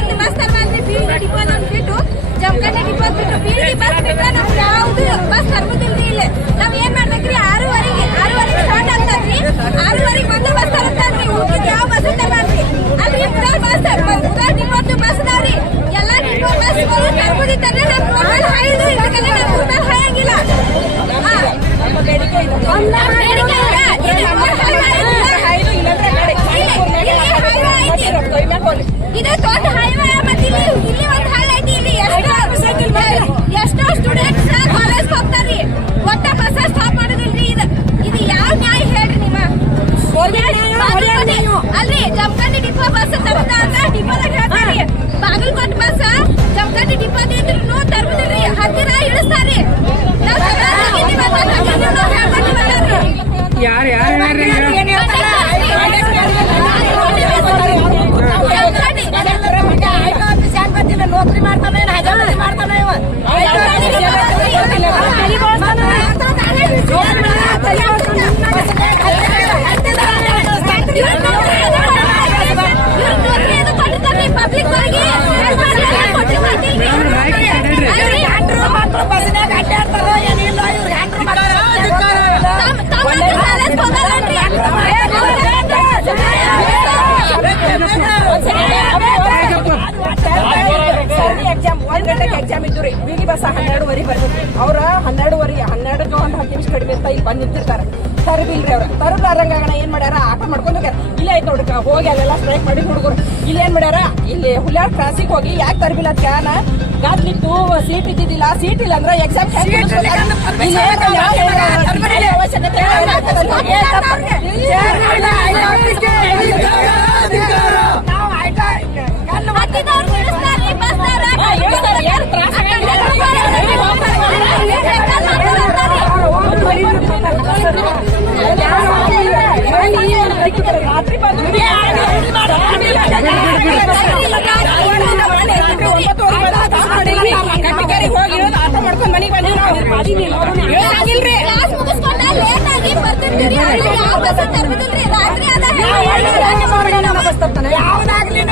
ಒಂದು ಬಸ್ ತರ್ಬಾರ್ದ್ರಿ. ಬೀಳಿಗೆ ಡಿಪೋದ್ ಒಂದು ಬಿಟ್ಟು ಜಮಖಂಡಿ ಡಿಪೋದ್ ಬಿಟ್ಟು ಬೀಳಿಗೆ ಬಸ್ ಬಿಟ್ರೆ ನಮ್ಗೆ ಯಾವ್ದು ಬಸ್ ತರ್ಬೋದಿಲ್ರಿ. ಇಲ್ಲಿ ನಾವ್ ಏನ್ ಮಾಡ್ಬೇಕ್ರಿ? 6:15 ಸ್ಟಾರ್ಟ್ ಆಗ್ತದ್ರಿ. 6:15 ಒಂದು ಬಸ್ ತರ್ತಾರ್ರಿ. ಉಳಿದ ಯಾವ ಬಸ್ ತರ್ಬಾರ್ದ್ರಿ. ಅಲ್ಲಿ ಉದಾರ್ ಡಿಪೋದ್ ಬಸ್ ಅದಾವ್ರಿ. ಎಲ್ಲಾ ಡಿಪೋ ಬಸ್ಗಳು ತರ್ಬೋದಿತ್ತಂದ್ರೆ ನಮ್ ಮೊಬೈಲ್ ಹಾಯ್ದು ಇದಕ್ಕೆಲ್ಲ ನಮ್ ಮೊಬೈಲ್ ಹಾಯಂಗಿಲ್ಲ. ಇದೇ ದೊಡ್ಡ ಹೈವೇ ಮತ್ತೆ ಇಲ್ಲಿ ಒಂದು ಹಳ್ಳಿ ಐತಿ. ಇಲ್ಲಿ ಎಷ್ಟೋ ಸ್ಟೂಡೆಂಟ್ಸ್ ಕಾಲೇಜ್ ಹೋಗ್ತಾರ್ರಿ. ಒಟ್ಟ ಬಸ್ ಸ್ಟಾಪ್ ಮಾಡೋದಿಲ್ರಿ. ಇದು ಯಾವ ನ್ಯಾಯ ಹೇಳ್ರಿ ನಿಮ್ಮ? ಅಲ್ರಿ ಜಮಖಂಡಿ ಡಿಪೋ ಬಸ್ ತರ್ದ ಅಂತ ಡಿಪೋದಾಗ ಹೇಳ್ತಾರಿ. ಬಾಗಲಕೋಟೆ ಬಸ್ ಜಮಖಂಡಿ ಡಿಪೋದ ಇದ್ರು ತರ್ಬೋದಿಲ್ರಿ. ಹತ್ತಿರ ಇಳಿಸ್ತಾರಿ. ನೌಕರಿ ಮಾಡ್ತಾನೆ ಮಾಡ್ತಾನೆ ಎಕ್ಸಾಮ್ ಇದ್ದು ರೀ. ಬೀಗಿ ಬಸ್ 12:15 ಬರ್ಬೇಕು. ಅವ್ರ 12:15 12 ಒಂದು 10 ನಿಮಿಷ ಕಡಿಮೆ ಅಂತ ಇಲ್ಲಿ ಬಂದು ನಿಂತಿರ್ತಾರೆ. ತರದಿಲ್ರಿ ಅವ್ರ ತರದಾರಂಗಾಗಣ ಏನ್ ಮಾಡ್ಯಾರ? ಆಟ ಮಾಡ್ಕೊಂಡು ಹೋಗ್ಯಾರ. ಇಲ್ಲೇ ಆಯ್ತು ನೋಡ್ರಿ ಹೋಗಿ ಅಲ್ಲೆಲ್ಲ ಸ್ಟ್ರೈಕ್ ಮಾಡಿ ಹುಡುಗರು ಇಲ್ಲಿ ಏನ್ ಮಾಡ್ಯಾರ? ಇಲ್ಲಿ ಹುಲಿಯಾರ್ ಕ್ರಾಸಿಗೆ ಹೋಗಿ ಯಾಕೆ ತರಬಿಲ್ಲ ಕ್ಯಾನ ಗಾದ್ಲಿತ್ತು ಸೀಟ್ ಇದ್ದಿದ್ದಿಲ್ಲ. ಸೀಟ್ ಇಲ್ಲ ಅಂದ್ರೆ ಎಕ್ಸಾಮ್ ರಾತ್ರಿ ಬಂದು ಹೋಗಿ ಆಟ ಮಾಡ್ಕೊಂಡ್ ಮನೆಗೆ ಬಂದಿಲ್ರಿ. ಯಾವ್ದಾಗ್ಲಿ